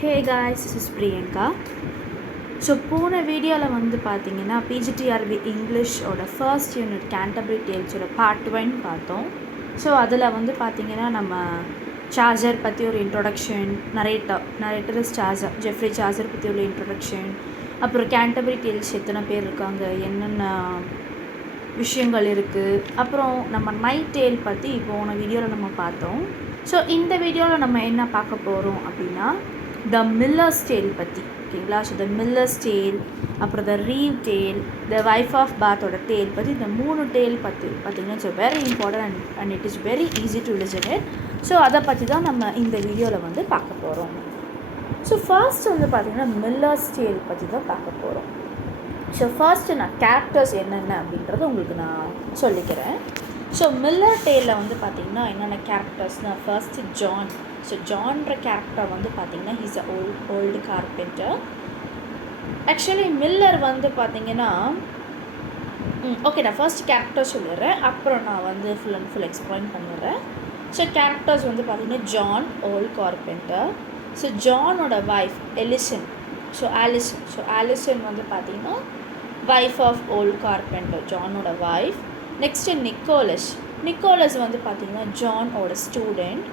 Hey guys, this is Priyanka. So போன வீடியோவில் வந்து பார்த்தீங்கன்னா பிஜிடிஆர்பி இங்கிலீஷோட ஃபர்ஸ்ட் யூனிட் கேண்டர்பரி டேல்ஸோட பார்ட் 1 பார்த்தோம். ஸோ அதில் வந்து பார்த்திங்கன்னா நம்ம சார்ஜர் பற்றி ஒரு introduction, narrator is charger, Jeffrey charger பற்றி ஒரு இன்ட்ரொடக்ஷன், அப்புறம் கேண்டர்பரி டேல்ஸ் எத்தனை பேர் இருக்காங்க, என்னென்ன விஷயங்கள் இருக்குது, அப்புறம் நம்ம நைட் டேல் பற்றி போன வீடியோவில் நம்ம பார்த்தோம். ஸோ இந்த வீடியோவில் நம்ம என்ன பார்க்க போகிறோம் அப்படின்னா த மில்லர்ஸ் டேல் பற்றி, ஓகேங்களா. ஸோ த மில்லர்ஸ் டேல், அப்புறம் the reeve tale, the wife of பாத்தோட டேல் பற்றி, இந்த 3 டேல் பற்றி பார்த்திங்கன்னா it's very important and it is very easy to listen it. So அதை பற்றி தான் நம்ம இந்த வீடியோவில் வந்து பார்க்க போகிறோம். ஸோ ஃபர்ஸ்ட் வந்து பார்த்திங்கன்னா மில்லர்ஸ் டேல் பற்றி தான் பார்க்க போகிறோம். ஸோ ஃபர்ஸ்ட்டு நான் கேரக்டர்ஸ் என்னென்ன அப்படின்றத உங்களுக்கு நான் சொல்லிக்கிறேன். ஸோ மில்லர் டேலில் வந்து பார்த்திங்கன்னா என்னென்ன கேரக்டர்ஸ்னால், ஃபர்ஸ்ட்டு ஜான். ஸோ ஜான்ற கேரக்டர் வந்து பார்த்திங்கன்னா he's a old carpenter. Actually Miller வந்து பார்த்திங்கன்னா ஓகே, நான் ஃபர்ஸ்ட் கேரக்டர் சொல்லிடுறேன், அப்புறம் நான் வந்து ஃபுல் அண்ட் ஃபுல் எக்ஸ்பிளைன் பண்ணிடுறேன். ஸோ கேரக்டர்ஸ் வந்து பார்த்திங்கன்னா ஜான் ஓல்டு கார்பெண்டர். ஸோ ஜானோட வைஃப் எலிசன். ஸோ ஆலிசன் வந்து பார்த்திங்கன்னா வைஃப் ஆஃப் ஓல்டு கார்பெண்டர், ஜானோட வைஃப். நெக்ஸ்ட்டு நிக்கோலஸ் வந்து பார்த்திங்கன்னா ஜானோட ஸ்டூடெண்ட்.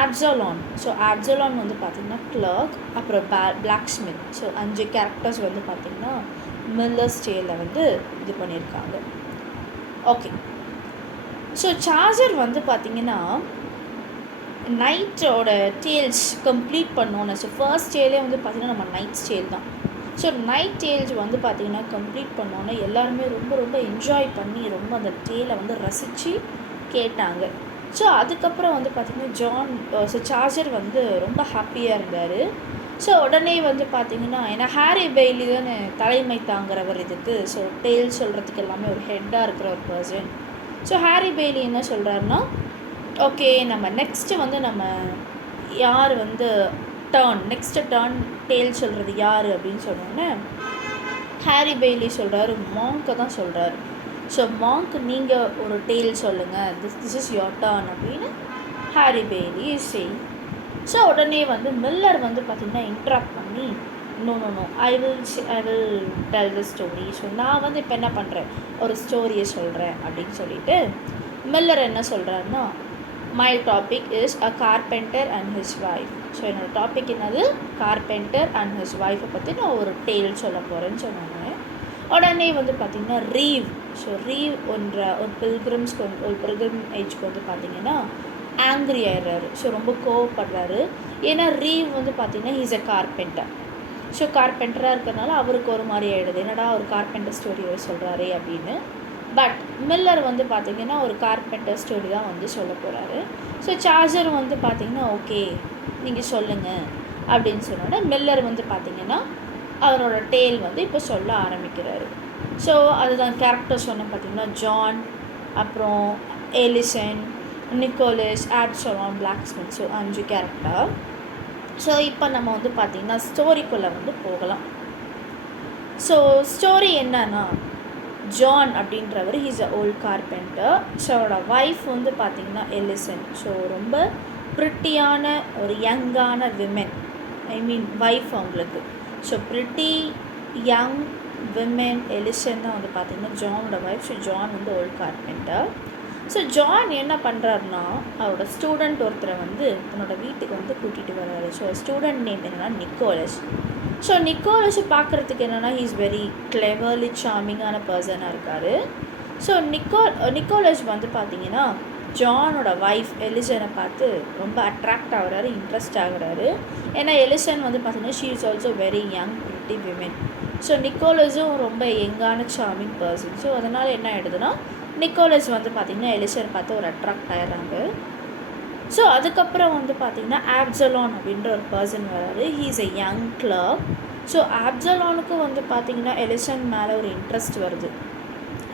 ஆப்சலான். ஸோ ஆப்சலான் வந்து பார்த்திங்கன்னா கிளர்க். அப்புறம் பிளாக் ஸ்மித். ஸோ 5 கேரக்டர்ஸ் வந்து பார்த்திங்கன்னா மில்லர்ஸ் டேலில் வந்து இது பண்ணியிருக்காங்க. ஓகே, ஸோ சார்ஜர் வந்து பார்த்திங்கன்னா நைட்டோட டேல்ஸ் கம்ப்ளீட் பண்ணோன்னு. ஸோ ஃபர்ஸ்ட் டேலே வந்து பார்த்திங்கன்னா நம்ம நைட்ஸ் டேல் தான். ஸோ நைட் டேல்ஸ் வந்து பார்த்திங்கன்னா கம்ப்ளீட் பண்ணோன்னே எல்லாருமே ரொம்ப ரொம்ப என்ஜாய் பண்ணி ரொம்ப அந்த டேலை வந்து ரசித்து கேட்டாங்க. ஸோ அதுக்கப்புறம் வந்து பார்த்திங்கன்னா சார்ஜர் வந்து ரொம்ப ஹாப்பியாக இருந்தார். ஸோ உடனே வந்து பார்த்திங்கன்னா ஏன்னா ஹாரி பெய்லி தானே தலைமை தாங்குறவர் இதுக்கு. ஸோ டேல் சொல்கிறதுக்கு எல்லாமே ஒரு ஹெட்டாக இருக்கிற ஒரு பர்சன். ஸோ ஹாரி பெய்லி என்ன சொல்கிறாருன்னா, ஓகே நம்ம நெக்ஸ்ட்டு வந்து நம்ம யார் வந்து நெக்ஸ்ட்டு டர்ன் டேல் சொல்கிறது யார் அப்படின்னு சொன்னோன்னே ஹாரி பெய்லி சொல்கிறாரு, மாங்கை தான் சொல்கிறாரு. ஸோ மாங்க் நீங்கள் ஒரு டேல் சொல்லுங்கள், திஸ் இஸ் யோர் டர்ன் அப்படின்னு ஹாரி பெய்லி சேயிங். ஸோ உடனே வந்து மில்லர் வந்து பார்த்திங்கன்னா இன்ட்ராக்ட் பண்ணி no I will tell the story. So நான் வந்து இப்போ என்ன பண்ணுறேன், ஒரு ஸ்டோரியை சொல்கிறேன் அப்படின்னு சொல்லிட்டு மில்லர் என்ன சொல்கிறாருன்னா, my topic is a carpenter and his wife. So என்னோடய டாபிக் என்னது, கார்பெண்டர் அண்ட் ஹிஸ் ஒய்ஃபை பற்றி நான் ஒரு டேல் சொல்ல போகிறேன்னு சொன்னாங்க. உடனே வந்து பார்த்திங்கன்னா ரீவ். ஸோ ரீவ் ஒரு பில்கிரிம் ஏஜ்க்கு வந்து பார்த்திங்கன்னா ஆங்க்ரி ஆயிடுறாரு. ஸோ ரொம்ப கோவப்படுறாரு. ஏன்னா ரீவ் வந்து பார்த்திங்கன்னா ஹீஸ் அ கார்பெண்டர். ஸோ கார்பெண்டராக இருக்கிறதுனால அவருக்கு ஒரு மாதிரி ஆகிடுது, என்னடா ஒரு கார்பெண்டர் ஸ்டோரியை சொல்கிறாரே அப்படின்னு. பட் மில்லர் வந்து பார்த்திங்கன்னா ஒரு கார்பெண்டர் ஸ்டோரி தான் வந்து சொல்ல போகிறாரு. ஸோ சார்ஜர் வந்து பார்த்திங்கன்னா ஓகே நீங்கள் சொல்லுங்கள் அப்படின்னு சொன்னோன்னே மில்லர் வந்து பார்த்திங்கன்னா அவரோட டேல் வந்து இப்போ சொல்ல ஆரம்பிக்கிறாரு. ஸோ அதுதான் கேரக்டர் சொன்ன பார்த்திங்கன்னா ஜான், அப்புறம் Alison, Nicholas, Absolon, blacksmith. So 5 character. So இப்போ நம்ம வந்து பார்த்திங்கன்னா ஸ்டோரிக்குள்ளே வந்து போகலாம். ஸோ ஸ்டோரி என்னன்னா, ஜான் அப்படின்றவர் he's a old carpenter. So அவரோட ஒய்ஃப் வந்து பார்த்திங்கன்னா எலிசன். ஸோ ரொம்ப ப்ரிட்டியான ஒரு யங்கான விமென், ஐ மீன் ஒய்ஃப் அவங்களுக்கு. So pretty young women Alison தான் வந்து பார்த்திங்கன்னா ஜானோட ஒய்ஃப். ஸோ ஜான் வந்து ஓல்ட் கார்பெண்டர். ஸோ ஜான் என்ன பண்ணுறாருனா, அவரோட ஸ்டூடெண்ட் ஒருத்தரை வந்து தன்னோட வீட்டுக்கு வந்து கூட்டிகிட்டு வர்றாரு. ஸோ ஸ்டூடெண்ட் நேம் என்னென்னா நிக்கோலஸ். ஸோ நிக்கோலஸ் பார்க்குறதுக்கு என்னென்னா ஹீஸ் வெரி கிளெவர்லி சார்மிங்கான பர்சனாக இருக்கார். ஸோ நிக்கோலஸ் வந்து பார்த்திங்கன்னா ஜானோட ஒய்ஃப் எலிசனை பார்த்து ரொம்ப அட்ராக்ட் ஆகுறாரு, இன்ட்ரெஸ்ட் ஆகுறாரு. ஏன்னா எலிசன் வந்து பார்த்திங்கன்னா she is also very young pretty women. So நிக்கோலஸும் ரொம்ப யங்கான சார்மிங் பர்சன். ஸோ அதனால் என்ன ஆகிடுதுன்னா நிக்கோலஸ் வந்து பார்த்திங்கன்னா எலிசனை பார்த்து ஒரு அட்ராக்ட் ஆகிடுறாங்க. ஸோ அதுக்கப்புறம் வந்து பார்த்திங்கன்னா ஆப்சலான் அப்படின்ற ஒரு பர்சன் வராரு. He is a young clerk. So ஆப்சலானுக்கு வந்து பார்த்திங்கன்னா எலிசன் மேலே ஒரு இன்ட்ரெஸ்ட் வருது.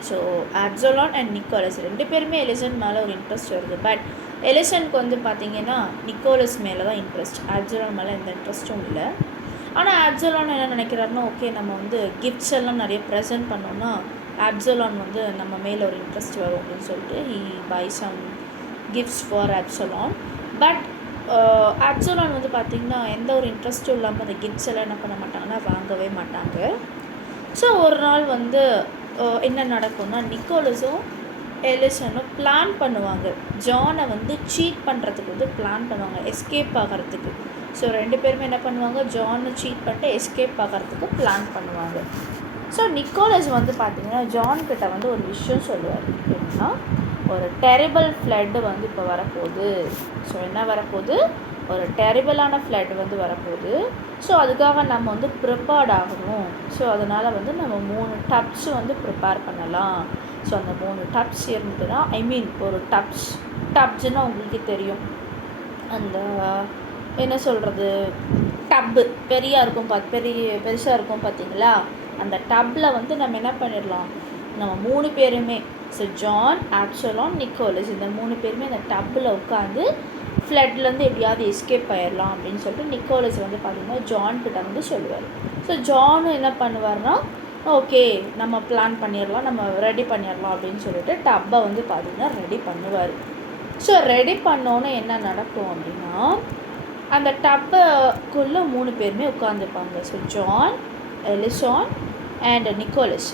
ஸோ ஆப்சலான் அண்ட் நிக்கோலஸ் 2 பேருமே எலிசன் மேலே ஒரு இன்ட்ரெஸ்ட் வருது. பட் எலிசனுக்கு வந்து பார்த்திங்கன்னா நிக்கோலஸ் மேலே தான் இன்ட்ரெஸ்ட், ஆப்சலான் மேலே எந்த இன்ட்ரெஸ்ட்டும் இல்லை. ஆனால் ஆப்சலான் என்ன நினைக்கிறாருன்னா, ஓகே நம்ம வந்து கிஃப்ட்ஸ் எல்லாம் நிறைய ப்ரெசென்ட் பண்ணோன்னா ஆப்சலான் வந்து நம்ம மேலே ஒரு இன்ட்ரெஸ்ட் வரும் அப்படின்னு சொல்லிட்டு he buy some gifts for Absolon. But Absolon வந்து பார்த்திங்கன்னா எந்த ஒரு இன்ட்ரெஸ்ட்டும் இல்லாமல் அந்த கிட்ஸ் எல்லாம் என்ன பண்ண மாட்டாங்கன்னா வாங்கவே மாட்டாங்க. ஸோ ஒரு நாள் வந்து என்ன நடக்கும்னா நிக்கோலஸும் எலிசனும் பிளான் பண்ணுவாங்க. ஜானை வந்து சீட் பண்ணுறதுக்கு வந்து பிளான் பண்ணுவாங்க, எஸ்கேப் ஆகிறதுக்கு. ஸோ 2 பேருமே என்ன பண்ணுவாங்க, ஜானை சீட் பண்ணிட்டு எஸ்கேப் ஆகிறதுக்கு பிளான் பண்ணுவாங்க. ஸோ நிக்கோலஸ் வந்து பார்த்திங்கன்னா ஜான்கிட்ட வந்து ஒரு விஷயம் சொல்லுவார். என்னன்னா, ஒரு டெரிபிள் ஃப்ளட்டு வந்து இப்போ வரப்போகுது. ஸோ என்ன வரப்போகுது, ஒரு டெரிபிளான ஃப்ளட் வந்து வரப்போகுது. ஸோ அதுக்காக நம்ம வந்து ப்ரிப்பேர்ட் ஆகணும். ஸோ அதனால் வந்து நம்ம 3 டப்ஸ் வந்து ப்ரிப்பேர் பண்ணலாம். ஸோ அந்த 3 டப்ஸ் இருந்ததுன்னா, ஒரு டப்ஸ்னால் உங்களுக்கு தெரியும், அந்த என்ன சொல்கிறது, டப்பு பெரியாக இருக்கும், பெருசாக இருக்கும் பார்த்தீங்களா, அந்த டப்பில் வந்து நம்ம என்ன பண்ணிடலாம், நம்ம 3 பேருமே, ஸோ ஜான், அப்சலோன், நிக்கோலஸ், இந்த 3 பேருமே அந்த டப்பில் உட்காந்து ஃப்ளட்லேருந்து எப்படியாவது எஸ்கேப் ஆயிடலாம் அப்படின்னு சொல்லிட்டு நிக்கோலஸ் வந்து பார்த்திங்கன்னா ஜான்கிட்ட வந்து சொல்லுவார். ஸோ ஜானும் என்ன பண்ணுவார்னா, ஓகே நம்ம பிளான் பண்ணிடலாம், நம்ம ரெடி பண்ணிடலாம் அப்படின்னு சொல்லிட்டு டப்பை வந்து பார்த்திங்கன்னா ரெடி பண்ணுவார். ஸோ ரெடி பண்ணோன்னே என்ன நடக்கும் அப்படின்னா, அந்த டப்புக்குள்ளே 3 பேருமே உட்காந்துருப்பாங்க. ஸோ ஜான், எலிசான் அண்ட் நிக்கோலஸ்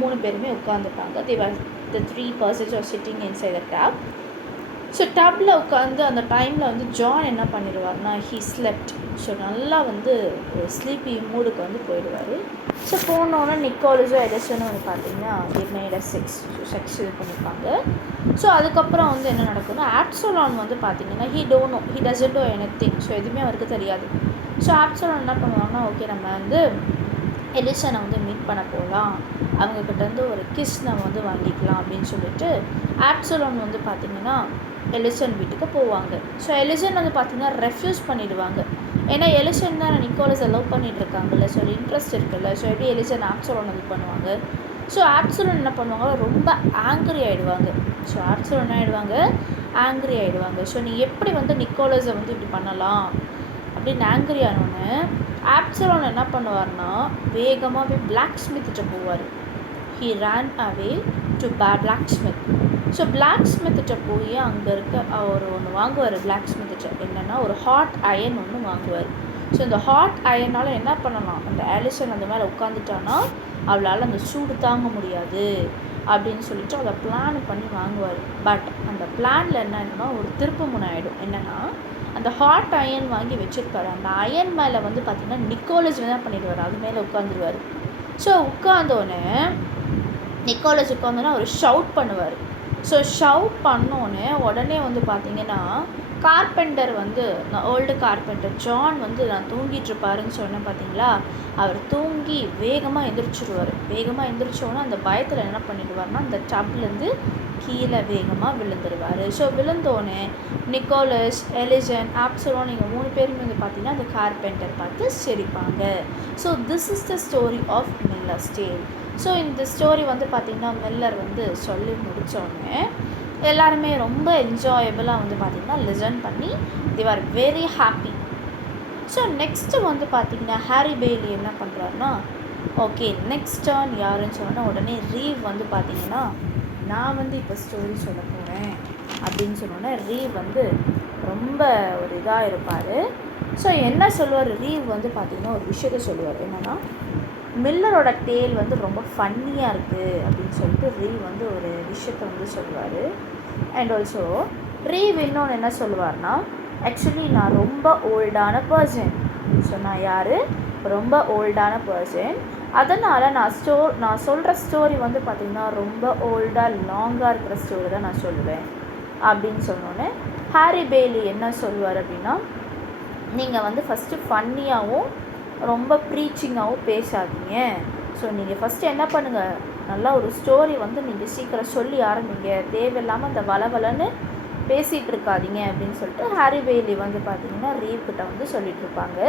3 பேருமே உட்காந்துருப்பாங்க. the 3 persons are sitting inside the tub. So டப்பில் உட்காந்து அந்த டைமில் வந்து ஜான் என்ன பண்ணிடுவார்னா, ஹீ ஸ்லெப்ட். ஸோ நல்லா வந்து ஒரு ஸ்லீப்பி மூடுக்கு வந்து போயிடுவார். ஸோ போனோன்னே நிக்கோலஸும் எலிசனும் வந்து பார்த்திங்கன்னா மேட் செக்ஸ் இது பண்ணியிருப்பாங்க. ஸோ அதுக்கப்புறம் வந்து என்ன நடக்கும்னா, அப்சலோன் வந்து பார்த்திங்கன்னா he doesn't two anything. So எதுவுமே அவருக்கு தெரியாது. ஸோ அப்சலோன் என்ன பண்ணுவாங்கன்னா, ஓகே நம்ம வந்து எலிசனை வந்து மீட் பண்ண போகலாம், அவங்கக்கிட்ட வந்து ஒரு கிஸ் நம்ம வந்து வாங்கிக்கலாம் அப்படின்னு சொல்லிட்டு அப்சலோன் வந்து பார்த்திங்கன்னா எலிசன் வீட்டுக்கு போவாங்க. ஸோ எலிசன் வந்து பார்த்திங்கன்னா ரெஃப்யூஸ் பண்ணிவிடுவாங்க. ஏன்னா எலிசன் தான் நிக்கோலஸை லவ் பண்ணிகிட்டு இருக்காங்கல்ல, ஸோ இன்ட்ரெஸ்ட் இருக்குல்ல. ஸோ எப்படி எலிசன் ஆப்சலோன் இது பண்ணுவாங்க. ஸோ ஆப்சலோன் என்ன பண்ணுவாங்க, ரொம்ப ஆங்க்ரி ஆகிடுவாங்க. ஸோ ஆப்சலோன் என்ன ஆகிடுவாங்க, ஆங்க்ரி ஆகிடுவாங்க. ஸோ நீ எப்படி வந்து நிக்கோலஸை வந்து இப்படி பண்ணலாம் அப்படின்னு ஆங்க்ரி ஆனோன்னு ஆப்சலோன் என்ன பண்ணுவார்னா, வேகமாக போய் பிளாக் ஸ்மித்திட்ட போவார். He ran away to blacksmith. So பிளாக் ஸ்மித்திட்ட போய் அங்கே இருக்க அவர் ஒன்று வாங்குவார். பிளாக் ஸ்மித்திட்ட என்னென்னா ஒரு ஹாட் அயன் ஒன்று வாங்குவார். ஸோ இந்த ஹாட் அயனால் என்ன பண்ணலாம், அந்த எலிசன் அந்த மேலே உட்காந்துட்டான்னா அவளால் அந்த சூடு தாங்க முடியாது அப்படின்னு சொல்லிட்டு அதை பிளான் பண்ணி வாங்குவார். பட் அந்த பிளானில் என்னன்னா ஒரு திருப்பு முனை ஆகிடும். என்னென்னா, அந்த ஹாட் அயன் வாங்கி வச்சுருப்பாரு, அந்த அயன் மேலே வந்து பார்த்திங்கன்னா நிக்கோலஸ் என்ன பண்ணிடுவார், அது மேலே உட்காந்துருவார். ஸோ உட்காந்தோடனே நிக்கோலஸ் ஒரு ஷவுட் பண்ணுவார். ஸோ ஷவுட் பண்ணோன்னே உடனே வந்து பார்த்திங்கன்னா கார்பெண்டர் வந்து, நான் ஓல்டு கார்பெண்டர் ஜான் வந்து நான் தூங்கிட்டுருப்பாருன்னு சொன்னேன் பார்த்தீங்களா, அவர் தூங்கி வேகமாக எந்திரிச்சிடுவார். வேகமாக எந்திரிச்சோன்னே அந்த பயத்தில் என்ன பண்ணிடுவார்னா, அந்த டப்லேருந்து கீழே வேகமாக விழுந்துருவார். ஸோ விழுந்தோடனே நிக்கோலஸ், எலிசன், ஆப்சலோன் நீங்கள் 3 பேருமே வந்து பார்த்திங்கன்னா அந்த கார்பெண்டர் பார்த்து சிரிப்பாங்க. So this is the story of Miller's tale. So இந்த ஸ்டோரி வந்து பார்த்திங்கன்னா மில்லர் வந்து சொல்லி முடித்தோடனே எல்லாருமே ரொம்ப என்ஜாயபிளாக வந்து பார்த்திங்கன்னா லிசன் பண்ணி they were very happy. So next வந்து பார்த்திங்கன்னா ஹாரி பெய்லி என்ன பண்ணுறாருன்னா, ஓகே நெக்ஸ்ட் டர்ன் யாருன்னு சொன்னால் உடனே ரீவ் வந்து பார்த்திங்கன்னா நான் வந்து இப்போ ஸ்டோரி சொல்ல போகிறேன் அப்படின்னு சொன்னோன்னே ரீவ் வந்து ரொம்ப ஒரு இதாக இருப்பார். ஸோ என்ன சொல்லுவார், ரீவ் வந்து பார்த்திங்கன்னா ஒரு விஷயத்த சொல்லுவார். என்னென்னா, மில்லரோட டேல் வந்து ரொம்ப ஃபன்னியாக இருக்குது அப்படின்னு சொல்லிட்டு ரீவ் வந்து ஒரு விஷயத்தை வந்து சொல்லுவார். அண்ட் ஆல்சோ ரீவ் இன்னொன்று என்ன சொல்லுவார்னா, ஆக்சுவலி நான் ரொம்ப ஓல்டான பர்சன். ஸோ நான் யார், ரொம்ப ஓல்டான பர்சன், அதனால் நான் சொல்கிற ஸ்டோரி வந்து பார்த்திங்கன்னா ரொம்ப ஓல்டாக லாங்காக இருக்கிற ஸ்டோரி தான் நான் சொல்லுவேன் அப்படின்னு சொன்னோன்னே ஹாரி பெய்லி என்ன சொல்லுவார் அப்படின்னா, நீங்கள் வந்து ஃபஸ்ட்டு ஃபன்னியாகவும் ரொம்ப ப்ரீச்சிங்காகவும் பேசாதீங்க. ஸோ நீங்கள் ஃபஸ்ட்டு என்ன பண்ணுங்கள், நல்லா ஒரு ஸ்டோரி வந்து நீங்கள் சீக்கிரம் சொல்லி ஆரம்பிங்க, தேவையில்லாமல் அந்த வளவலன்னு பேசிகிட்டு இருக்காதீங்க அப்படின்னு சொல்லிட்டு ஹாரி பெய்லி வந்து பார்த்திங்கன்னா ரீவ்கிட்ட வந்து சொல்லிகிட்ருப்பாங்க.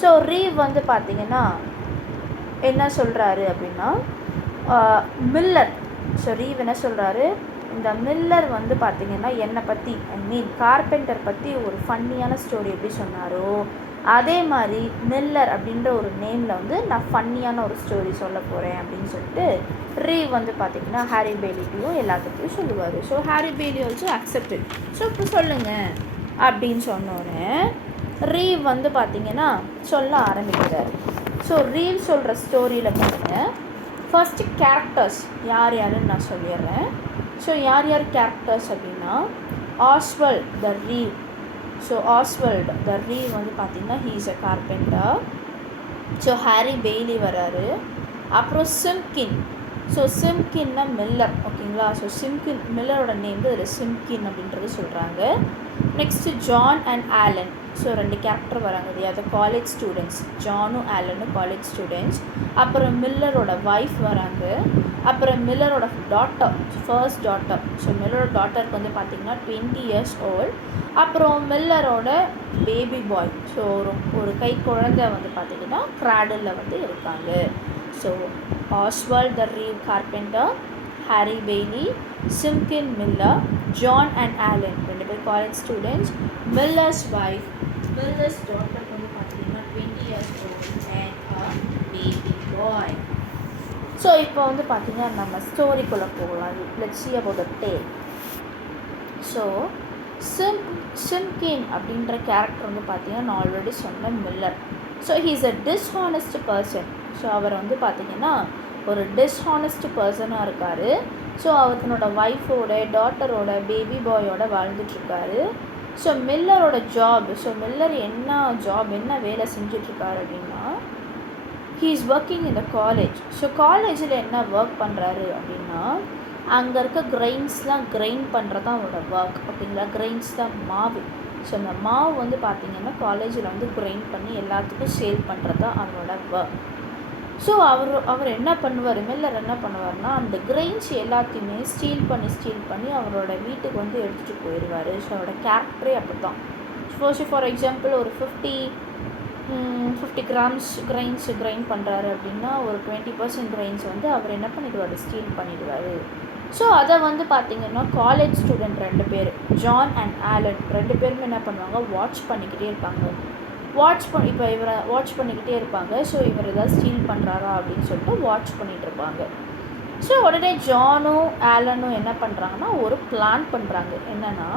ஸோ ரீவ் வந்து பார்த்திங்கன்னா என்ன சொல்கிறாரு அப்படின்னா, மில்லர், ஸோ ரீவ் என்ன சொல்கிறாரு, இந்த மில்லர் வந்து பார்த்திங்கன்னா என்னை பற்றி, கார்பெண்டர் பற்றி ஒரு ஃபன்னியான ஸ்டோரி எப்படி சொன்னாரோ அதே மாதிரி மில்லர் அப்படின்ற ஒரு நேமில் வந்து நான் ஃபன்னியான ஒரு ஸ்டோரி சொல்ல போகிறேன் அப்படின்னு சொல்லிட்டு ரீவ் வந்து பார்த்திங்கன்னா ஹாரி பெய்லிட்டையும் எல்லாத்துட்டையும் சொல்லுவார். So Harry Bailey also accepted. So இப்போ சொல்லுங்கள் அப்படின்னு சொன்னோன்னே ரீவ் வந்து பார்த்திங்கன்னா சொல்ல ஆரம்பிக்கிறார். ஸோ ரீவ் சொல்கிற ஸ்டோரியில் பாருங்கள், ஃபஸ்ட்டு கேரக்டர்ஸ் யார் யாருன்னு நான் சொல்லிடுறேன். ஸோ யார் யார் கேரக்டர்ஸ் அப்படின்னா, ஆஸ்வல்ட் த ரீவ். ஸோ ஆஸ்வல்ட் த ரீவ் வந்து பார்த்திங்கன்னா he is a carpenter. So Harry Bailey வராரு. அப்புறம் சிம்கின். ஸோ சிம்கின்னா மில்லர், ஓகேங்களா. ஸோ சிம்கின் மில்லரோட நேம் இதில் சிம்கின் அப்படின்றது சொல்கிறாங்க. Next John and Alan. So 2 character வராங்க. அது காலேஜ் ஸ்டூடெண்ட்ஸ், ஜானும் ஆலனும் காலேஜ் ஸ்டூடெண்ட்ஸ். அப்புறம் மில்லரோட ஒய்ஃப் வராங்க. அப்புறம் மில்லரோட டாட்டர், ஃபர்ஸ்ட் டாட்டர். ஸோ மில்லரோட டாட்டருக்கு வந்து பார்த்திங்கன்னா 20 years old. அப்புறம் மில்லரோட பேபி பாய், ஸோ ஒரு கை குழந்தை வந்து பார்த்திங்கன்னா கிராடலில் வந்து இருக்காங்க. So Oswald the reeve carpenter, Harry Bailey, Simkin miller, John and Alan 2 பேர் college students. Miller's wife, miller's daughter வந்து பார்த்திங்கன்னா 20 years old and a baby boy. So இப்போ வந்து பார்த்திங்கன்னா நம்ம ஸ்டோரிக்குள்ளே போகலாம். Let's see about the tale. So Simkin அப்படின்ற கேரக்டர் வந்து பார்த்திங்கன்னா நான் ஆல்ரெடி சொன்ன miller. So he is a dishonest person. So அவர் வந்து பார்த்திங்கன்னா ஒரு டிஸ்ஹானஸ்ட் பர்சனாக இருக்கார். ஸோ அவர் தன்னோட ஒய்ஃபோட டாட்டரோட பேபி பாயோட வாழ்ந்துட்டுருக்காரு. ஸோ மில்லரோட ஜாப், ஸோ மில்லர் என்ன ஜாப், என்ன வேலை செஞ்சிட்ருக்காரு அப்படின்னா, he is working in the college. So காலேஜில் என்ன ஒர்க் பண்ணுறாரு அப்படின்னா, அங்கே இருக்க கிரெயின்ஸ்லாம் கிரைண்ட் பண்ணுறது தான் அவரோட ஒர்க், ஓகேங்களா. கிரெயின்ஸ் தான் மாவு. ஸோ அந்த மாவு வந்து பார்த்திங்கன்னா காலேஜில் வந்து கிரைண்ட் பண்ணி எல்லாத்துக்கும் சேல் பண்ணுறது தான் அவரோட ஒர்க். ஸோ அவர் என்ன பண்ணுவார், மில்லர் என்ன பண்ணுவார்னா, அந்த கிரெயின்ஸ் எல்லாத்தையுமே ஸ்டீல் பண்ணி அவரோட வீட்டுக்கு வந்து எடுத்துகிட்டு போயிடுவார். ஸோ அவரோட கேரக்டரே அப்படி தான். ஃபார் எக்ஸாம்பிள் ஒரு 50 grams கிரெயின்ஸ் கிரைண்ட் பண்ணுறாரு அப்படின்னா ஒரு 20% கிரெயின்ஸ் வந்து அவர் என்ன பண்ணிடுவார், ஸ்டீல் பண்ணிடுவார். ஸோ அதை வந்து பார்த்திங்கன்னா காலேஜ் ஸ்டூடெண்ட் 2 பேர், ஜான் அண்ட் ஆலன் 2 பேருமே என்ன பண்ணுவாங்க, வாட்ச் பண்ணிக்கிட்டே இருப்பாங்க. இப்போ இவரை வாட்ச் பண்ணிக்கிட்டே இருப்பாங்க. ஸோ இவர் ஏதாவது ஸ்டீல் பண்ணுறாரா அப்படின்னு சொல்லிட்டு வாட்ச் பண்ணிகிட்ருப்பாங்க. ஸோ உடனே ஜானும் ஆலனும் என்ன பண்ணுறாங்கன்னா ஒரு பிளான் பண்ணுறாங்க. என்னென்னா,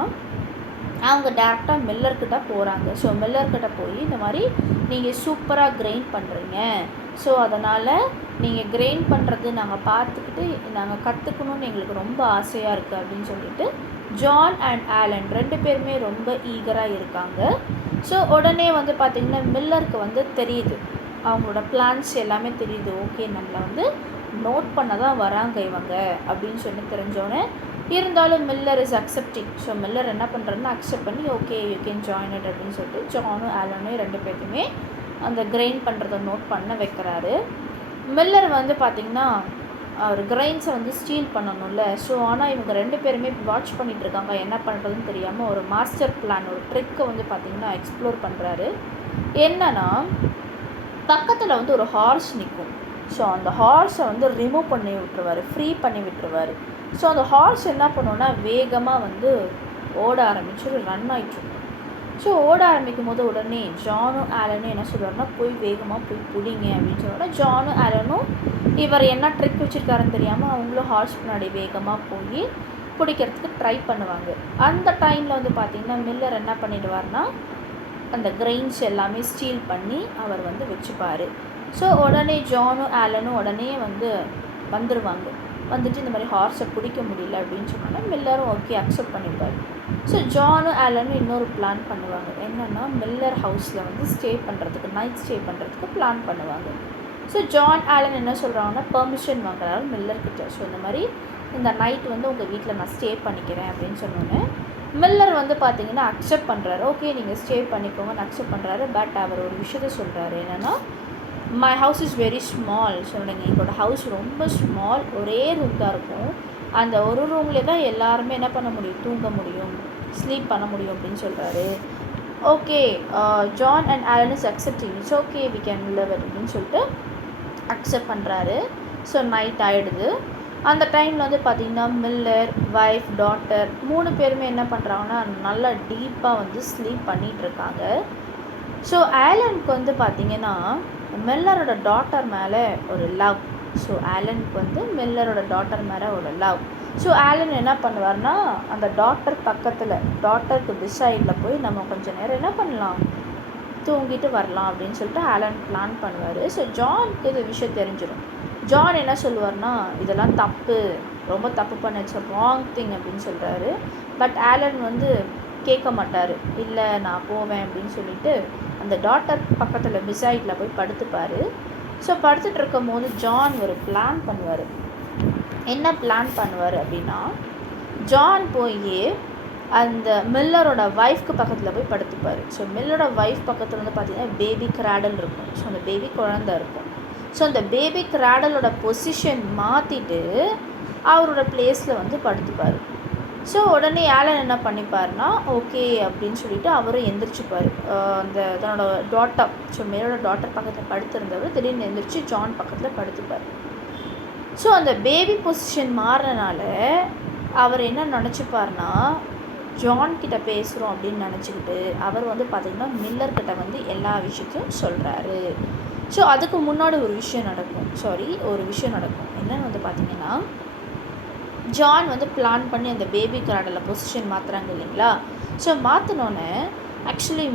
அவங்க டேரெக்டாக மில்லர்கிட்ட போகிறாங்க. ஸோ மில்லர்கிட்ட போய் இந்த மாதிரி நீங்கள் சூப்பராக கிரைண்ட் பண்ணுறீங்க, ஸோ அதனால் நீங்கள் கிரைண்ட் பண்ணுறது நாங்கள் பார்த்துக்கிட்டு நாங்கள் கற்றுக்கணுன்னு எங்களுக்கு ரொம்ப ஆசையாக இருக்குது அப்படின்னு சொல்லிட்டு ஜான் அண்ட் ஆலன் 2 பேருமே ரொம்ப ஈகராக இருக்காங்க. ஸோ உடனே வந்து பார்த்திங்கன்னா மில்லருக்கு வந்து தெரியுது, அவங்களோட பிளான்ஸ் எல்லாமே தெரியுது. ஓகே, நம்மளை வந்து நோட் பண்ண தான் வராங்க இவங்க அப்படின்னு சொல்லி தெரிஞ்சோன்னே, இருந்தாலும் Miller is accepting. So miller என்ன பண்ணுறதுன்னா அக்செப்ட் பண்ணி okay you can join it அப்படின்னு சொல்லிட்டு ஜானும் ஆலனும் 2 பேருக்குமே அந்த கிரைண்ட் பண்ணுறதை நோட் பண்ண வைக்கிறாரு. மில்லர் வந்து பார்த்திங்கன்னா அவர் கிரைன்ஸை வந்து ஸ்டீல் பண்ணணும்ல. ஸோ ஆனால் இவங்க 2 பேருமே வாட்ச் பண்ணிகிட்ருக்காங்க, என்ன பண்ணுறதுன்னு தெரியாமல் ஒரு மாஸ்டர் பிளான், ஒரு ட்ரிக்கை வந்து பார்த்திங்கன்னா எக்ஸ்ப்ளோர் பண்ணுறாரு. என்னன்னா, பக்கத்தில் வந்து ஒரு ஹார்ஸ் நிற்கும். ஸோ அந்த ஹார்ஸை வந்து ரிமூவ் பண்ணி விட்டுருவார், ஃப்ரீ பண்ணி விட்டுருவார். ஸோ அந்த ஹார்ஸ் என்ன பண்ணுவோன்னா வேகமாக வந்து ஓட ஆரம்பிச்சு ரன் ஆகிட்ருக்கும். ஸோ ஓட ஆரம்பிக்கும் போது உடனே ஜானும் ஆலனும் என்ன சொல்லுவாருன்னா, போய் வேகமாக போய் பிடிங்க அப்படின்னு சொன்னோன்னா, ஜானும் ஆலனும் இவர் என்ன ட்ரிக் வச்சுருக்காருன்னு தெரியாமல் அவங்களும் ஹார்ஸ் முன்னாடி வேகமாக போய் பிடிக்கிறதுக்கு ட்ரை பண்ணுவாங்க. அந்த டைமில் வந்து பார்த்திங்கன்னா மில்லர் என்ன பண்ணிடுவார்னா, அந்த கிரெயின்ஸ் எல்லாமே ஸ்டீல் பண்ணி அவர் வந்து வச்சுப்பார். ஸோ உடனே ஜானும் ஆலனும் உடனே வந்துடுவாங்க. வந்துட்டு இந்த மாதிரி ஹார்ஸை பிடிக்க முடியல அப்படின்னு சொன்னோன்னா மில்லரும் ஓகே அக்செப்ட் பண்ணிடுவார். ஸோ ஜானும் ஆலனும் இன்னொரு பிளான் பண்ணுவாங்க. என்னென்னா, மில்லர் ஹவுஸில் வந்து நைட் ஸ்டே பண்ணுறதுக்கு பிளான் பண்ணுவாங்க. ஸோ ஜான் ஆலன் என்ன சொல்கிறாங்கன்னா, பெர்மிஷன் வாங்குறாரு மில்லர்கிட்ட. ஸோ இந்த மாதிரி இந்த நைட் வந்து உங்கள் வீட்டில் நான் ஸ்டே பண்ணிக்கிறேன் அப்படின்னு சொன்னோன்னே மில்லர் வந்து பார்த்திங்கன்னா அக்செப்ட் பண்ணுறாரு. ஓகே நீங்கள் ஸ்டே பண்ணிக்கோங்கன்னு அக்செப்ட் பண்ணுறாரு. பட் அவர் ஒரு விஷயத்த சொல்கிறாரு. என்னென்னா, my house is very small. So எங்களோட ஹவுஸ் ரொம்ப ஸ்மால், ஒரே ரூம் தான் இருக்கும். அந்த ஒரு ரூம்லேயே தான் எல்லாருமே என்ன பண்ண முடியும், தூங்க முடியும், ஸ்லீப் பண்ண முடியும் அப்படின்னு சொல்கிறாரு. Okay, John and Alan is accepting, it's okay we can leave it அப்படின்னு சொல்லிட்டு அக்செப்ட் பண்ணுறாரு. ஸோ நைட் ஆகிடுது. அந்த டைமில் வந்து பார்த்திங்கன்னா மில்லர், ஒய்ஃப், டாட்டர் 3 பேருமே என்ன பண்ணுறாங்கன்னா நல்லா டீப்பாக வந்து ஸ்லீப் பண்ணிகிட்ருக்காங்க. ஸோ ஆலனுக்கு வந்து பார்த்திங்கன்னா மில்லரோட டாட்டர் மேலே ஒரு லவ். ஸோ ஆலனுக்கு வந்து மில்லரோட டாட்டர் மேலே ஒரு லவ். ஸோ ஆலன் என்ன பண்ணுவார்னா அந்த டாட்டருக்கு பிசைடில் போய் நம்ம கொஞ்சம் நேரம் என்ன பண்ணலாம், தூங்கிட்டு வரலாம் அப்படின்னு சொல்லிட்டு ஆலன் பிளான் பண்ணுவார். ஸோ ஜானுக்கு இது விஷயம் தெரிஞ்சிடும். ஜான் என்ன சொல்லுவார்னா, இதெல்லாம் தப்பு, ரொம்ப தப்பு பண்ண, இட்ஸ் ராங் திங் அப்படின்னு சொல்கிறாரு. பட் ஆலன் வந்து கேட்க மாட்டார். இல்லை நான் போவேன் அப்படின்னு சொல்லிட்டு அந்த டாட்டர் பக்கத்தில் பிசைடில் போய் படுத்துப்பார். ஸோ படுத்துட்டு இருக்கும் போது ஜான் ஒரு பிளான் பண்ணுவார். என்ன பிளான் பண்ணுவார் அப்படின்னா, ஜான் போய் அந்த மில்லரோட ஒய்ஃப்க்கு பக்கத்தில் போய் படுத்துப்பார். ஸோ மில்லரோட ஒய்ஃப் பக்கத்தில் வந்து பார்த்திங்கன்னா பேபி கிராடல் இருக்கும். ஸோ அந்த பேபி குழந்தை இருக்கும். ஸோ அந்த பேபி கிராடலோட பொசிஷன் மாற்றிட்டு அவரோட பிளேஸில் வந்து படுத்துப்பார். ஸோ உடனே ஆலன் என்ன பண்ணிப்பார்னா, ஓகே அப்படின்னு சொல்லிட்டு அவரும் எந்திரிச்சுப்பார். அந்த தன்னோட டாட்டர், ஸோ மில்லரோட டாட்டர் பக்கத்தில் படுத்திருந்தவர் திடீர்னு எந்திரிச்சு ஜான் பக்கத்தில் படுத்துப்பார். ஸோ அந்த பேபி பொசிஷன் மாறினால அவர் என்ன நினச்சிப்பார்னா, ஜான்கிட்ட பேசுகிறோம் அப்படின்னு நினச்சிக்கிட்டு அவர் வந்து பார்த்திங்கன்னா மில்லர்கிட்ட வந்து எல்லா விஷயத்தையும் சொல்கிறாரு. ஸோ அதுக்கு முன்னாடி ஒரு விஷயம் நடக்கும். என்னென்னு வந்து பார்த்திங்கன்னா, ஜான் வந்து பிளான் பண்ணி அந்த பேபி கிராடலில் பொசிஷன் மாற்றுறாங்க இல்லைங்களா. ஸோ மாற்றினோன்னே ஆக்சுவலி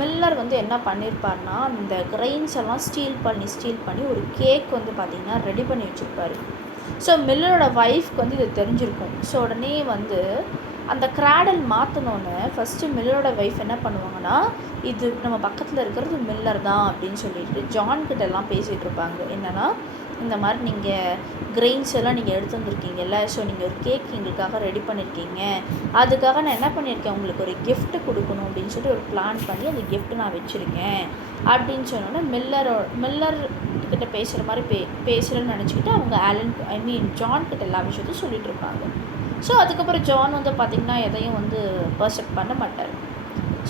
மில்லர் வந்து என்ன பண்ணியிருப்பார்னா, இந்த கிரெயின்ஸ் எல்லாம் ஸ்டீல் பண்ணி ஒரு கேக் வந்து பார்த்திங்கன்னா ரெடி பண்ணி வச்சுருப்பார். ஸோ மில்லரோட ஒய்ஃப்க்கு வந்து இது தெரிஞ்சிருக்கும். ஸோ உடனே வந்து அந்த கிராடல் மாற்றினோன்னே ஃபஸ்ட்டு மில்லரோட ஒய்ஃப் என்ன பண்ணுவாங்கன்னா, இது நம்ம பக்கத்தில் இருக்கிறது மில்லர் தான் அப்படின்னு சொல்லிட்டு ஜான்கிட்ட எல்லாம் பேசிகிட்டு இருப்பாங்க. என்னென்னா, இந்த மாதிரி நீங்கள் கிரெயின்ஸ் எல்லாம் நீங்கள் எடுத்து வந்திருக்கீங்கல்ல, ஸோ நீங்கள் ஒரு கேக் எங்களுக்காக ரெடி பண்ணியிருக்கீங்க, அதுக்காக நான் என்ன பண்ணியிருக்கேன், உங்களுக்கு ஒரு கிஃப்ட் கொடுக்கணும் அப்படின்னு சொல்லிட்டு ஒரு பிளான் பண்ணி அந்த கிஃப்ட் நான் வச்சுருக்கேன் அப்படின்னு சொன்னோன்னே மில்லர்கிட்ட பேசுகிற மாதிரி பேசுகிறேன்னு நினச்சிக்கிட்டு அவங்க ஜான்கிட்ட எல்லா விஷயத்தையும் சொல்லிகிட்டு இருப்பாங்க. ஸோ அதுக்கப்புறம் ஜான் வந்து பார்த்திங்கன்னா எதையும் வந்து பர்செப்ட் பண்ண மாட்டார்.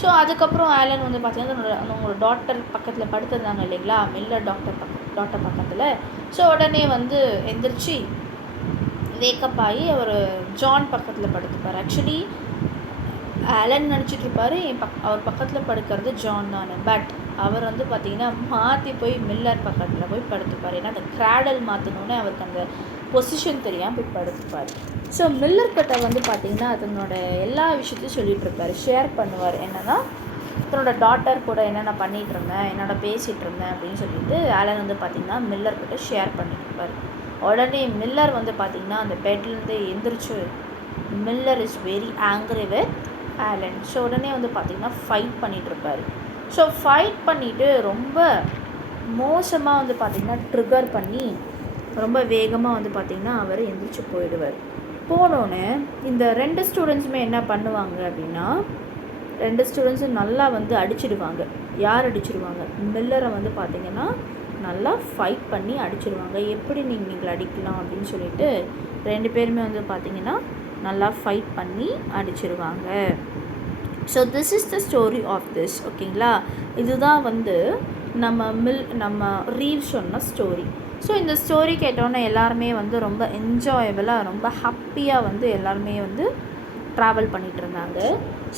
ஸோ அதுக்கப்புறம் ஆலன் வந்து பார்த்திங்கன்னா அவங்களோட டாட்டர் பக்கத்தில் படுத்திருந்தாங்க இல்லைங்களா, மில்லர் டாட்டர் பக்கத்தில். ஸோ உடனே வந்து எந்திரிச்சு வேக்கப் ஆகி அவர் ஜான் பக்கத்தில் படுத்துப்பார். ஆக்சுவலி ஆலன் நினச்சிட்டு இருப்பார் அவர் பக்கத்தில் படுக்கிறது ஜான் தான். பட் அவர் வந்து பார்த்திங்கன்னா மாற்றி போய் மில்லர் பக்கத்தில் போய் படுத்துப்பார். ஏன்னா அந்த கிராடல் மாற்றினோன்னே அவருக்கு அந்த பொசிஷன் தெரியாமல் போய் படுத்துப்பார். ஸோ மில்லர்கிட்ட வந்து பார்த்திங்கன்னா அதனோட எல்லா விஷயத்தையும் சொல்லிகிட்டு இருப்பார், ஷேர் பண்ணுவார். என்னென்னா, தன்னோட டாட்டர் கூட என்னென்ன பண்ணிகிட்டு இருந்தேன், என்னோட பேசிகிட்டு இருந்தேன் அப்படின்னு சொல்லிட்டு ஆலன் வந்து பார்த்திங்கன்னா மில்லர்கிட்ட ஷேர் பண்ணிட்டு இருப்பார். உடனே மில்லர் வந்து பார்த்திங்கன்னா அந்த பெட்லேருந்து எந்திரிச்சு, Miller is very angry with Alan. So உடனே வந்து பார்த்திங்கன்னா ஃபைட் பண்ணிகிட்ருப்பார். ஸோ ஃபைட் பண்ணிவிட்டு ரொம்ப மோசமாக வந்து பார்த்திங்கன்னா ட்ரிகர் பண்ணி ரொம்ப வேகமாக வந்து பார்த்திங்கன்னா அவர் எந்திரிச்சு போயிடுவார். போனோன்னே இந்த 2 ஸ்டூடெண்ட்ஸுமே என்ன பண்ணுவாங்க அப்படின்னா, 2 ஸ்டூடெண்ட்ஸும் நல்லா வந்து அடிச்சிடுவாங்க. யார் அடிச்சிடுவாங்க, மில்லரை வந்து பார்த்திங்கன்னா நல்லா ஃபைட் பண்ணி அடிச்சிடுவாங்க. எப்படி நீங்கள் அடிக்கலாம் அப்படின்னு சொல்லிட்டு 2 பேருமே வந்து பார்த்திங்கன்னா நல்லா ஃபைட் பண்ணி அடிச்சிடுவாங்க. So this is the story of this. ஓகேங்களா, இதுதான் வந்து நம்ம ரீவ் சொன்ன ஸ்டோரி. ஸோ இந்த ஸ்டோரி கேட்டோன்னே எல்லாருமே வந்து ரொம்ப என்ஜாயபிளாக ரொம்ப ஹாப்பியாக வந்து எல்லாருமே வந்து ட்ராவல் பண்ணிகிட்டு இருந்தாங்க.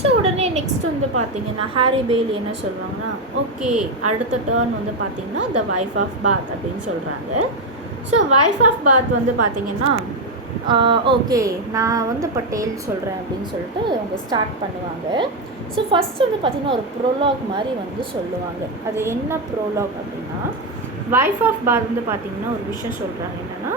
ஸோ உடனே நெக்ஸ்ட் வந்து பார்த்திங்கன்னா ஹாரி பெய்லி என்ன சொல்லுவாங்கன்னா, ஓகே அடுத்த டேர்ன் வந்து பார்த்திங்கன்னா த வைஃப் ஆஃப் பாத் அப்படின்னு சொல்கிறாங்க. ஸோ வைஃப் ஆஃப் பாத் வந்து பார்த்திங்கன்னா ஓகே நான் வந்து இப்போ டேல் சொல்கிறேன் அப்படின்னு சொல்லிட்டு அவங்க ஸ்டார்ட் பண்ணுவாங்க. ஸோ ஃபஸ்ட் வந்து பார்த்திங்கன்னா ஒரு ப்ரோலாக் மாதிரி வந்து சொல்லுவாங்க. அது என்ன ப்ரோலாக் அப்படின்னா, வைஃப் ஆஃப் பாத் வந்து பார்த்திங்கன்னா ஒரு விஷயம் சொல்கிறாங்க. என்னென்னா,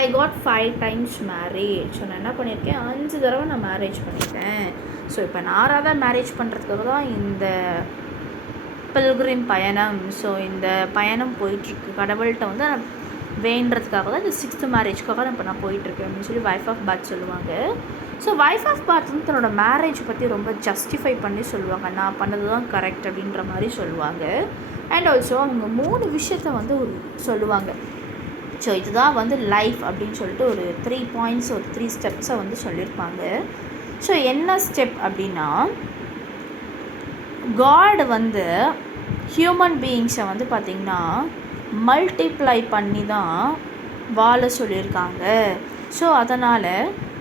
I got 5 times marriage. So நான் என்ன பண்ணியிருக்கேன், 5 தடவை நான் மேரேஜ் பண்ணிட்டேன். ஸோ இப்போ நான் 6ஆவது மேரேஜ் பண்ணுறதுக்காக தான் இந்த பில்கிரிம் பயணம். ஸோ இந்த பயணம் போயிட்டுருக்கு, கடவுள்கிட்ட வந்து நான் வேண்டுறதுக்காக தான் இந்த 6th மேரேஜ்க்காக இப்போ நான் போயிட்டுருக்கேன் அப்படின்னு சொல்லி வைஃப் ஆஃப் பாத் சொல்லுவாங்க. ஸோ வைஃப் ஆஃப் பாத் வந்து தன்னோட மேரேஜ் பற்றி ரொம்ப ஜஸ்டிஃபை பண்ணி சொல்லுவாங்க, நான் பண்ணது தான் கரெக்ட் அப்படின்ற மாதிரி சொல்லுவாங்க. அண்ட் ஆல்சோ அவங்க 3 விஷயத்த வந்து சொல்லுவாங்க. ஸோ இதுதான் வந்து லைஃப் அப்படின்னு சொல்லிட்டு ஒரு 3 points, ஒரு 3 ஸ்டெப்ஸை வந்து சொல்லியிருப்பாங்க. ஸோ என்ன ஸ்டெப் அப்படின்னா, காட் வந்து ஹியூமன் பீயிங்ஸை வந்து பார்த்திங்கன்னா மல்டிப்ளை பண்ணி தான் வாழ சொல்லியிருக்காங்க. ஸோ அதனால்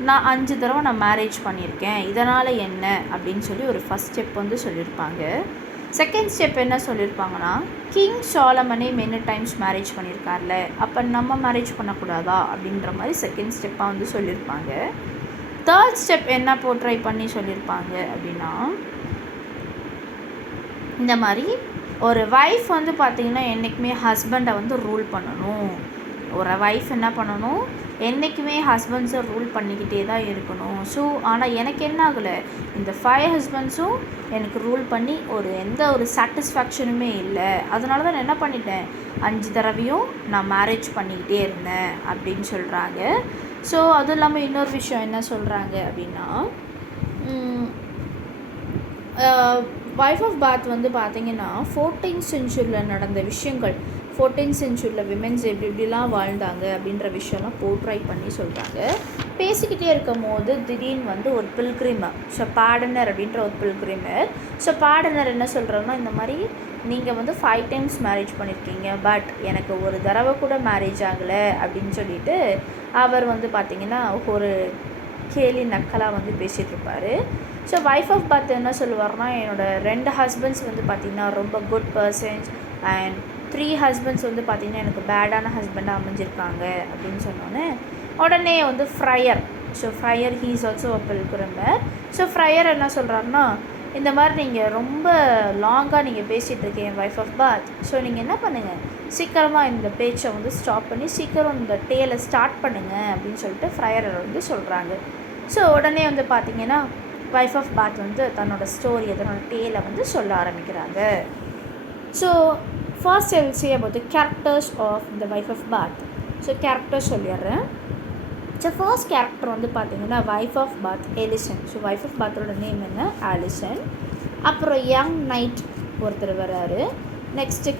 நான் 5 தடவை நான் மேரேஜ் பண்ணியிருக்கேன், இதனால் என்ன அப்படின்னு சொல்லி ஒரு ஃபஸ்ட் ஸ்டெப் வந்து சொல்லியிருப்பாங்க. செகண்ட் ஸ்டெப் என்ன சொல்லியிருப்பாங்கன்னா, கிங் சாலமனே மெனி டைம்ஸ் மேரேஜ் பண்ணியிருக்கார்ல, அப்போ நம்ம மேரேஜ் பண்ணக்கூடாதா அப்படின்ற மாதிரி செகண்ட் ஸ்டெப்பாக வந்து சொல்லியிருப்பாங்க. தேர்ட் ஸ்டெப் என்ன போர்ட்ரை பண்ணி சொல்லியிருப்பாங்க அப்படின்னா, இந்த மாதிரி ஒரு வைஃப் வந்து பார்த்திங்கன்னா என்றைக்குமே ஹஸ்பண்டை வந்து ரூல் பண்ணணும். ஒரு வைஃப் என்ன பண்ணணும், என்றைக்குமே ஹஸ்பண்ட்ஸை ரூல் பண்ணிக்கிட்டே தான் இருக்கணும். ஸோ ஆனால் எனக்கு என்ன ஆகலை, இந்த 5 ஹஸ்பண்ட்ஸும் எனக்கு ரூல் பண்ணி எந்த ஒரு சாட்டிஸ்ஃபேக்ஷனுமே இல்லை. அதனால தான் நான் என்ன பண்ணிட்டேன், 5 தடவையும் நான் மேரேஜ் பண்ணிக்கிட்டே இருந்தேன் அப்படின்னு சொல்கிறாங்க. ஸோ அதுவும் இல்லாமல் இன்னொரு விஷயம் என்ன சொல்கிறாங்க அப்படின்னா, வைஃப் ஆஃப் பாத் வந்து பார்த்திங்கன்னா 14th செஞ்சுரியில் நடந்த விஷயங்கள், 14th செஞ்சுரியில் விமென்ஸ் எப்படி எப்படிலாம் வாழ்ந்தாங்க அப்படின்ற விஷயம்லாம் போர்ட்ரை பண்ணி சொல்கிறாங்க. பேசிக்கிட்டே இருக்கும் போது திடீர்னு வந்து ஒரு பில்கிரிமர், ஸோ பாடனர் அப்படின்ற ஒரு பில்கிரிமர், ஸோ பாடனர் என்ன சொல்கிறோன்னா, இந்த மாதிரி நீங்கள் வந்து 5 டைம்ஸ் மேரேஜ் பண்ணியிருக்கீங்க, பட் எனக்கு ஒரு தடவை கூட மேரேஜ் ஆகலை அப்படின்னு சொல்லிட்டு அவர் வந்து பார்த்திங்கன்னா ஒரு கேலி நக்கலாக வந்து பேசிகிட்டு இருப்பார். ஸோ வைஃப் ஆஃப் பாத் என்ன சொல்லுவார்னா, என்னோடய 2 ஹஸ்பண்ட்ஸ் வந்து பார்த்திங்கன்னா ரொம்ப குட் பர்சன்ஸ் அண்ட் 3 ஹஸ்பண்ட்ஸ் வந்து பார்த்திங்கன்னா எனக்கு பேடான ஹஸ்பண்டாக அமைஞ்சிருக்காங்க அப்படின்னு சொன்னோன்னே உடனே வந்து friar, so friar he is also a pilgrimer. So friar என்ன சொல்கிறாருன்னா, இந்த மாதிரி நீங்கள் ரொம்ப லாங்காக நீங்கள் பேசிகிட்டு இருக்கீங்க வைஃப் ஆஃப் பாத், ஸோ நீங்கள் என்ன பண்ணுங்கள், சீக்கிரமாக இந்த பேச்சை வந்து ஸ்டாப் பண்ணி சீக்கிரம் இந்த டேலை ஸ்டார்ட் பண்ணுங்கள் அப்படின்னு சொல்லிட்டு ஃப்ரையரை வந்து சொல்கிறாங்க. ஸோ உடனே வந்து பார்த்திங்கன்னா வைஃப் ஆஃப் பாத் வந்து தன்னோட ஸ்டோரி, தன்னோட டேலை வந்து சொல்ல ஆரம்பிக்கிறாங்க. So first I will say about the characters of the wife of Bath. So character சொல்லிடுறேன். ஸோ ஃபர்ஸ்ட் கேரக்டர் வந்து பார்த்திங்கன்னா wife of Bath Alison. So wife of பாத்தோட நேம் என்ன, ஆலிசன். அப்புறம் யங் நைட் ஒருத்தர் வர்றாரு. நெக்ஸ்ட்டு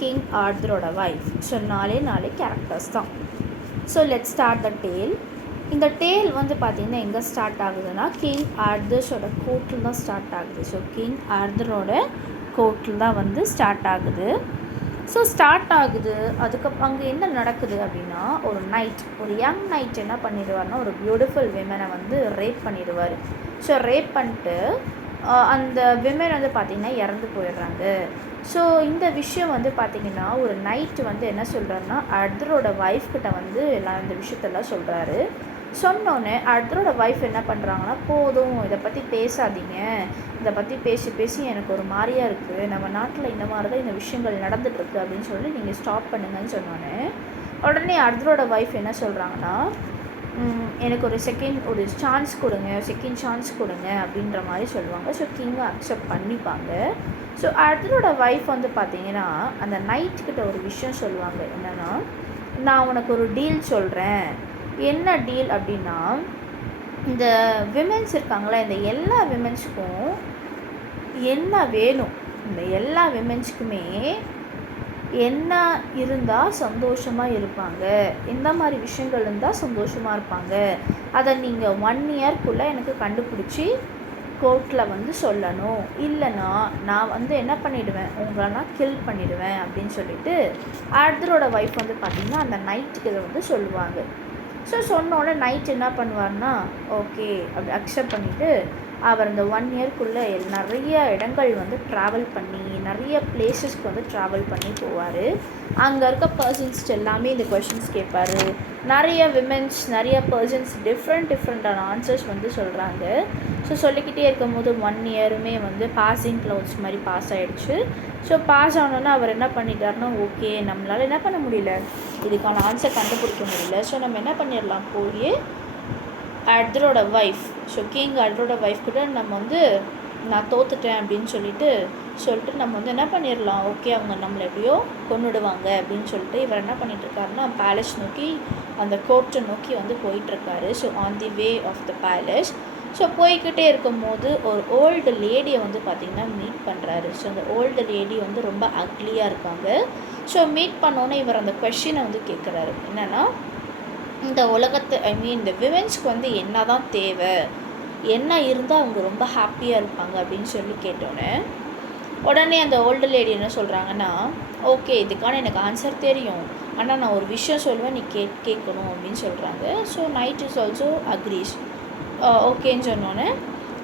கிங் ஆர்தரோட wife. So 4 characters தான். So let's start the tale. இந்த டேல் வந்து பார்த்திங்கன்னா எங்கே ஸ்டார்ட் ஆகுதுன்னா, கிங் ஆர்தர்ஸோட கோர்ட்டில் தான் ஸ்டார்ட் ஆகுது. ஸோ கிங் ஆர்தரோட கோர்ட்டில் தான் வந்து ஸ்டார்ட் ஆகுது. ஸோ ஸ்டார்ட் ஆகுது. அதுக்கப்புறம் அங்கே என்ன நடக்குது அப்படின்னா, ஒரு யங் நைட் என்ன பண்ணிடுவார்னா, ஒரு பியூட்டிஃபுல் விமனை வந்து ரேப் பண்ணிடுவார். ஸோ ரேப் பண்ணிட்டு அந்த விமன் வந்து பார்த்திங்கன்னா இறந்து போயிடுறாங்க. ஸோ இந்த விஷயம் வந்து பார்த்திங்கன்னா ஒரு நைட்டு வந்து என்ன சொல்கிறாருன்னா, அர்தரோட ஒய்ஃப்கிட்ட வந்து எல்லாம் இந்த விஷயத்தெல்லாம் சொல்கிறாரு. சொன்னோன்னே அர்தரோட ஒய்ஃப் என்ன பண்ணுறாங்கன்னா, போதும் இதை பற்றி பேசாதீங்க, இதை பற்றி பேசி எனக்கு ஒரு மாதிரியாக இருக்குது, நம்ம நாட்டில் இந்த மாதிரி தான் இந்த விஷயங்கள் நடந்துகிட்ருக்கு அப்படின்னு சொல்லி நீங்கள் ஸ்டாப் பண்ணுங்கன்னு சொன்னோன்னே உடனே அர்தரோட ஒய்ஃப் என்ன சொல்கிறாங்கன்னா, எனக்கு ஒரு செகண்ட் சான்ஸ் கொடுங்க அப்படின்ற மாதிரி சொல்லுவாங்க. ஸோ கிங்கை அக்செப்ட் பண்ணிப்பாங்க. ஸோ அர்தரோட ஒய்ஃப் வந்து பார்த்திங்கன்னா அந்த நைட்கிட்ட ஒரு விஷயம் சொல்லுவாங்க. என்னென்னா, நான் உனக்கு ஒரு டீல் சொல்கிறேன். என்ன டீல் அப்படின்னா, இந்த விமென்ஸ் இருக்காங்களே, இந்த எல்லா விமென்ஸுக்கும் என்ன வேணும், இந்த எல்லா விமென்ஸுக்குமே என்ன இருந்தால் சந்தோஷமாக இருப்பாங்க, எந்த மாதிரி விஷயங்கள் இருந்தால் சந்தோஷமாக இருப்பாங்க, அதை நீங்கள் 1 இயர்க்குள்ளே எனக்கு கண்டுபிடிச்சி கோர்ட்டில் வந்து சொல்லணும், இல்லைனா நான் வந்து என்ன பண்ணிவிடுவேன், உங்களை நான் கில் பண்ணிவிடுவேன் அப்படின்னு சொல்லிட்டு அர்தரோட ஒய்ஃப் வந்து பார்த்திங்கன்னா அந்த நைட்டுக்கு இதை வந்து சொல்லுவாங்க. ஸோ சொன்னோடனே நைட் என்ன பண்ணுவார்னா, ஓகே அப்படி அக்செப்ட் பண்ணிவிட்டு அவர் அந்த 1 இயர்க்குள்ளே நிறைய இடங்கள் வந்து ட்ராவல் பண்ணி நிறைய பிளேஸஸ்க்கு வந்து ட்ராவல் பண்ணி போவார். அங்கே இருக்க பர்சன்ஸ்ட்டு எல்லாமே இந்த கொஷின்ஸ் கேட்பார். நிறைய விமென்ஸ், நிறைய பர்சன்ஸ் டிஃப்ரெண்ட்டான ஆன்சர்ஸ் வந்து சொல்கிறாங்க. ஸோ சொல்லிக்கிட்டே இருக்கும்போது 1 இயருமே வந்து பாசிங் க்ளவுட்ஸ் மாதிரி பாஸ் ஆகிடுச்சு. ஸோ பாஸ் ஆனோன்னா அவர் என்ன பண்ணிட்டாருன்னா, ஓகே நம்மளால் என்ன பண்ண முடியல, இதுக்கான ஆன்சர் கண்டுபிடிக்க முடியல, ஸோ நம்ம என்ன பண்ணிடலாம், போய் அர்தரோட ஒய்ஃப், ஸோ கிங் அர்தரோட ஒய்ஃப் கூட நம்ம வந்து நான் தோத்துட்டேன் அப்படின்னு சொல்லிட்டு நம்ம வந்து என்ன பண்ணிடலாம், ஓகே அவங்க நம்மளை எப்படியோ கொன்னுடுவாங்க அப்படின்னு சொல்லிட்டு இவர் என்ன பண்ணிகிட்ருக்காருன்னா பேலஸ் நோக்கி, அந்த கோர்ட்டை நோக்கி வந்து போயிட்டுருக்காரு. So on the way of the palace. So போய்கிட்டே இருக்கும்போது ஒரு ஓல்டு லேடியை வந்து பார்த்திங்கன்னா மீட் பண்ணுறாரு. ஸோ அந்த ஓல்டு லேடி வந்து ரொம்ப அக்லியாக இருக்காங்க. ஸோ மீட் பண்ணோன்னே இவர் அந்த கொஷினை வந்து கேட்குறாரு. என்னென்னா, இந்த உலகத்தை இந்த விமென்ஸ்க்கு வந்து என்ன தான் தேவை, என்ன இருந்தால் அவங்க ரொம்ப ஹாப்பியாக இருப்பாங்க அப்படின்னு சொல்லி கேட்டோன்னே உடனே அந்த ஓல்டு லேடி என்ன சொல்கிறாங்கன்னா, ஓகே இதுக்கான எனக்கு ஆன்சர் தெரியும், ஆனால் நான் ஒரு விஷயம் சொல்லுவேன், நீ கேட்கணும் அப்படின்னு சொல்கிறாங்க. So night is also agrees. ஓகேன்னு சொன்னோன்னே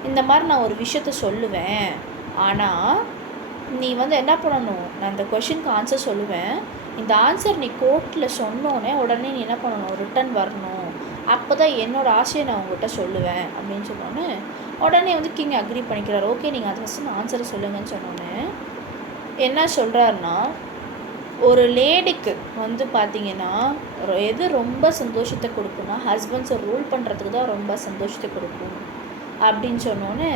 இந்த மாதிரி நான் ஒரு விஷயத்த சொல்லுவேன், ஆனால் நீ வந்து என்ன பண்ணணும், நான் அந்த கொஷினுக்கு ஆன்சர் சொல்லுவேன், இந்த ஆன்சர் நீ கோர்ட்டில் சொன்னோன்னே உடனே நீ என்ன பண்ணணும், ரிட்டன் வரணும், அப்போ தான் என்னோடய ஆசையை நான் உங்கள்கிட்ட சொல்லுவேன் அப்படின்னு சொன்னோன்னே உடனே வந்து கிங் அக்ரி பண்ணிக்கிறார். ஓகே, நீங்கள் அதை ஃபஸ்ட்டு ஆன்சரை சொல்லுங்கன்னு சொன்னோன்னே என்ன சொல்கிறாருன்னா, ஒரு லேடிக்கு வந்து பார்த்திங்கன்னா எது ரொம்ப சந்தோஷத்தை கொடுக்குன்னா, ஹஸ்பண்ட்ஸை ரூல் பண்ணுறதுக்கு தான் ரொம்ப சந்தோஷத்தை கொடுக்கும் அப்படின்னு சொன்னோன்னே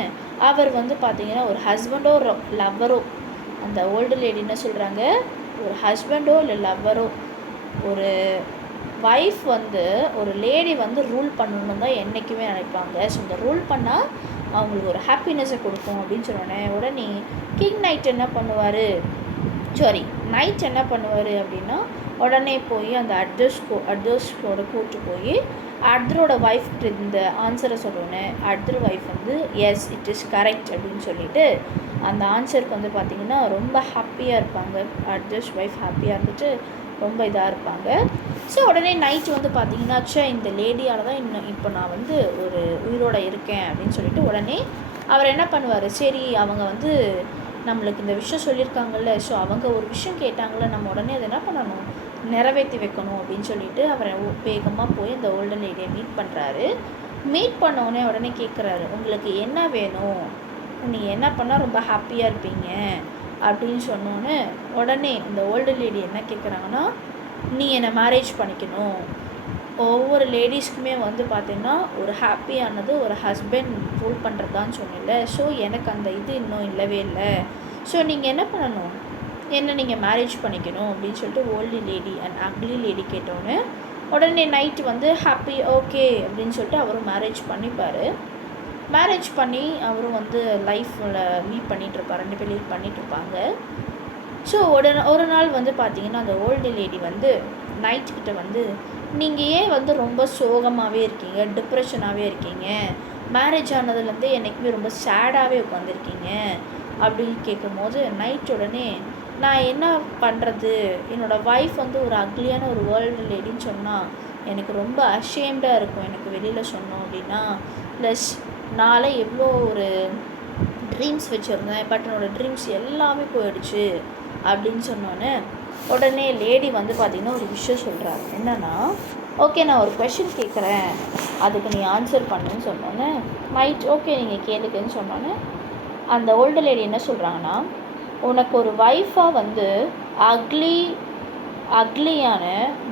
அவர் வந்து பார்த்திங்கன்னா ஒரு ஹஸ்பண்டோ லவ்வரோ, அந்த ஓல்டு லேடி என்ன சொல்கிறாங்க, ஒரு ஹஸ்பண்டோ இல்லை லவ்வரோ, ஒரு வைஃப் வந்து ஒரு லேடி வந்து ரூல் பண்ணணுன்னு தான் என்றைக்குமே நினைப்பாங்க. ஸோ இந்த ரூல் பண்ணால் அவங்களுக்கு ஒரு ஹாப்பினஸை கொடுக்கும் அப்படின்னு சொன்னோன்னே உடனே கிங் நைட் என்ன பண்ணுவார், நைட் என்ன பண்ணுவார் அப்படின்னா, உடனே போய் அந்த அட்ரஸோட கூப்பிட்டு போய் அட்ரோட ஒய்ஃப்கிட்ட இந்த ஆன்சரை சொல்லணுன்னு அட்ரு ஒய்ஃப் வந்து எஸ் இட் இஸ் கரெக்ட் அப்படின்னு சொல்லிவிட்டு அந்த ஆன்சருக்கு வந்து பார்த்திங்கன்னா ரொம்ப ஹாப்பியாக இருப்பாங்க. அட்ரஸ் ஒய்ஃப் ஹாப்பியாக இருந்துட்டு ரொம்ப இதாக இருப்பாங்க. ஸோ உடனே நைட் வந்து பார்த்திங்கன்னா, இந்த லேடியால் தான் இப்போ நான் வந்து ஒரு உயிரோடு இருக்கேன் அப்படின்னு சொல்லிட்டு உடனே அவர் என்ன பண்ணுவார், சரி அவங்க வந்து நம்மளுக்கு இந்த விஷயம் சொல்லியிருக்காங்கல்ல, ஸோ அவங்க ஒரு விஷயம் கேட்டாங்கள்ல, நம்ம உடனே அதை என்ன பண்ணணும், நிறைவேற்றி வைக்கணும் அப்படின்னு சொல்லிட்டு அவரை வேகமாக போய் இந்த ஓல்டு லேடியை மீட் பண்ணுறாரு. மீட் பண்ணோடனே உடனே கேட்குறாரு, உங்களுக்கு என்ன வேணும், நீங்கள் என்ன பண்ணால் ரொம்ப ஹாப்பியாக இருப்பீங்க அப்படின்னு சொன்னோன்னே உடனே இந்த ஓல்டு லேடி என்ன கேட்குறாங்கன்னா, நீ என்னை மேரேஜ் பண்ணிக்கணும். ஒவ்வொரு லேடிஸ்க்குமே வந்து பார்த்திங்கன்னா ஒரு ஹாப்பியானது ஒரு ஹஸ்பண்ட் ரூல் பண்ணுறதான்னு சொன்னல, ஸோ எனக்கு அந்த இது இன்னும் இல்லவே இல்லை. ஸோ நீங்கள் என்ன பண்ணணும், என்ன நீங்கள் மேரேஜ் பண்ணிக்கணும் அப்படின்னு சொல்லிட்டு old lady and ugly lady கேட்டோன்னே உடனே நைட்டு வந்து ஹாப்பி ஓகே அப்படின்னு சொல்லிட்டு அவரும் மேரேஜ் பண்ணிப்பார். மேரேஜ் பண்ணி அவரும் வந்து லைஃப்பில் லீட் பண்ணிகிட்ருப்பார், 2 பேர் லீட் பண்ணிகிட்ருப்பாங்க. ஸோ ஒரு நாள் வந்து பார்த்திங்கன்னா அந்த ஓல்டு லேடி வந்து நைட்டுக்கிட்ட வந்து, நீங்கள் ஏன் வந்து ரொம்ப சோகமாகவே இருக்கீங்க, டிப்ரெஷனாகவே இருக்கீங்க, மேரேஜ் ஆனதுலேருந்தே என்றைக்குமே ரொம்ப சேடாகவே உட்காந்துருக்கீங்க அப்படின்னு கேட்கும்போது நைட் உடனே நான் என்ன பண்ணுறது, என்னோடய ஒய்ஃப் வந்து ஒரு அக்லியான ஒரு வேர்ல்டு லேடின்னு சொன்னால் எனக்கு ரொம்ப அஷேம்டாக இருக்கும் எனக்கு வெளியில் சொன்னோம் அப்படின்னா. ப்ளஸ் நான் எவ்வளோ ஒரு ட்ரீம்ஸ் வச்சுருந்தேன், பட் என்னோடய ட்ரீம்ஸ் எல்லாமே போயிடுச்சு அப்படின்னு சொன்னோன்னே உடனே லேடி வந்து பார்த்திங்கன்னா ஒரு விஷயம் சொல்கிறாரு. என்னென்னா, ஓகே நான் ஒரு கொஷின் கேட்குறேன், அதுக்கு நீ ஆன்சர் பண்ணுன்னு சொன்னோன்னே நைட் ஓகே நீங்கள் கேளுக்குன்னு சொன்னோன்னே அந்த ஓல்டு லேடி என்ன சொல்கிறாங்கன்னா, உனக்கு ஒரு ஒய்ஃபாக வந்து அக்லியான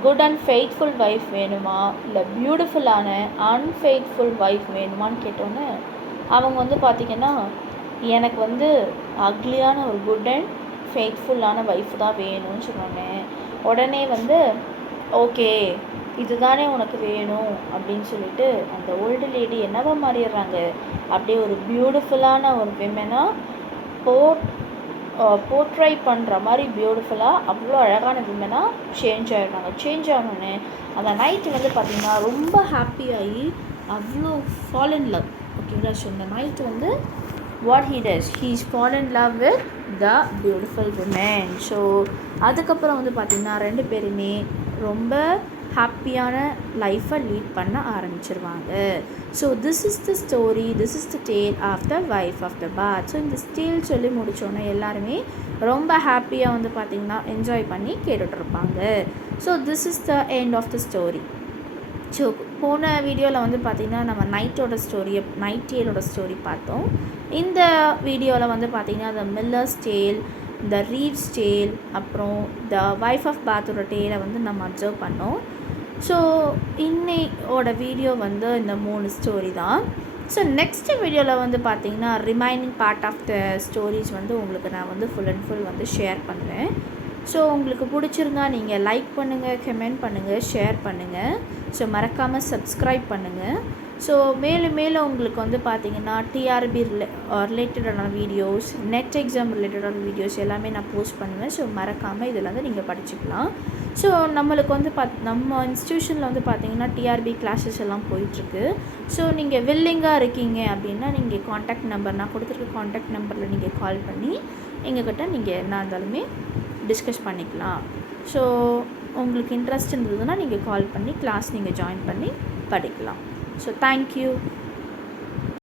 குட் அண்ட் ஃபெய்த்ஃபுல் ஒய்ஃப் வேணுமா, இல்லை பியூட்டிஃபுல்லான அன்ஃபெய்த்ஃபுல் ஒய்ஃப் வேணுமான்னு கேட்டோன்னே அவங்க வந்து பார்த்திங்கன்னா, எனக்கு வந்து அக்லியான ஒரு குட் அண்ட் ஃபெய்த்ஃபுல்லான ஒய்ஃப் தான் வேணும்னு சொன்னோன்னே உடனே வந்து ஓகே இதுதானே உனக்கு வேணும் அப்படின்னு சொல்லிட்டு அந்த ஓல்டு லேடி என்னவா மாறிடுறாங்க, அப்படியே ஒரு பியூட்டிஃபுல்லான ஒரு விமனாக போர்ட்ரை பண்ணுற மாதிரி பியூட்டிஃபுல்லாக அவ்வளோ அழகான விமனாக சேஞ்ச் ஆகிடுறாங்க. சேஞ்ச் ஆகணுன்னு அந்த நைட்டு வந்து பார்த்திங்கன்னா ரொம்ப ஹாப்பியாகி அவ்வளோ ஃபால் இன் லவ். ஓகேங்களா, ஸோ இந்த நைட்டு வந்து what he does, he is fall in love with the beautiful women. So அதுக்கப்புறம் வந்து பார்த்திங்கன்னா 2 பேருமே ரொம்ப ஹாப்பியான லைஃப்பை லீட் பண்ண ஆரம்பிச்சிருவாங்க. So this is the story, this is the tale of the wife of the Bath. So இந்த டேல் சொல்லி முடித்தோன்னே எல்லாருமே ரொம்ப ஹாப்பியாக வந்து பார்த்திங்கன்னா என்ஜாய் பண்ணி கேட்டுட்ருப்பாங்க. So this is the end of the story. So போன வீடியோவில் வந்து பார்த்திங்கன்னா நம்ம நைட் டேலோட ஸ்டோரி பார்த்தோம். இந்த வீடியோவில் வந்து பார்த்திங்கன்னா த மில்லர்ஸ் டேல், த ரீவ்ஸ் டேல், அப்புறம் த வைஃப் ஆஃப் பாத்தோட டேலை வந்து நம்ம அப்சர்வ் பண்ணோம். ஸோ இன்னையோட வீடியோ வந்து இந்த 3 ஸ்டோரி தான். ஸோ நெக்ஸ்ட் வீடியோவில் வந்து பார்த்திங்கன்னா remaining part of the stories வந்து உங்களுக்கு நான் வந்து ஃபுல் அண்ட் ஃபுல் வந்து ஷேர் பண்ணுவேன். ஸோ உங்களுக்கு பிடிச்சிருந்தா நீங்கள் லைக் பண்ணுங்கள், கமெண்ட் பண்ணுங்கள், ஷேர் பண்ணுங்கள். ஸோ மறக்காமல் சப்ஸ்கிரைப் பண்ணுங்கள். ஸோ மேலும் உங்களுக்கு வந்து பார்த்திங்கன்னா டிஆர்பி ரிலேட்டடான வீடியோஸ், நெட் எக்ஸாம் ரிலேட்டடான வீடியோஸ் எல்லாமே நான் போஸ்ட் பண்ணுவேன். ஸோ மறக்காமல் இதில் வந்து நீங்கள் படிச்சுக்கலாம். ஸோ நம்மளுக்கு வந்து நம்ம இன்ஸ்டியூஷனில் வந்து பார்த்திங்கன்னா டிஆர்பி கிளாஸஸ் எல்லாம் போயிட்டுருக்கு. ஸோ நீங்கள் வில்லிங்காக இருக்கீங்க அப்படின்னா நீங்கள் காண்டாக்ட் நம்பர் நான் கொடுத்துருக்க காண்டாக்ட் நம்பரில் நீங்கள் கால் பண்ணி எங்ககிட்ட நீங்கள் என்ன இருந்தாலுமே டிஸ்கஸ் பண்ணிக்கலாம். ஸோ உங்களுக்கு இன்ட்ரெஸ்ட் இருந்ததுன்னா நீங்கள் கால் பண்ணி கிளாஸ் நீங்கள் ஜாயின் பண்ணி படிக்கலாம். So thank you.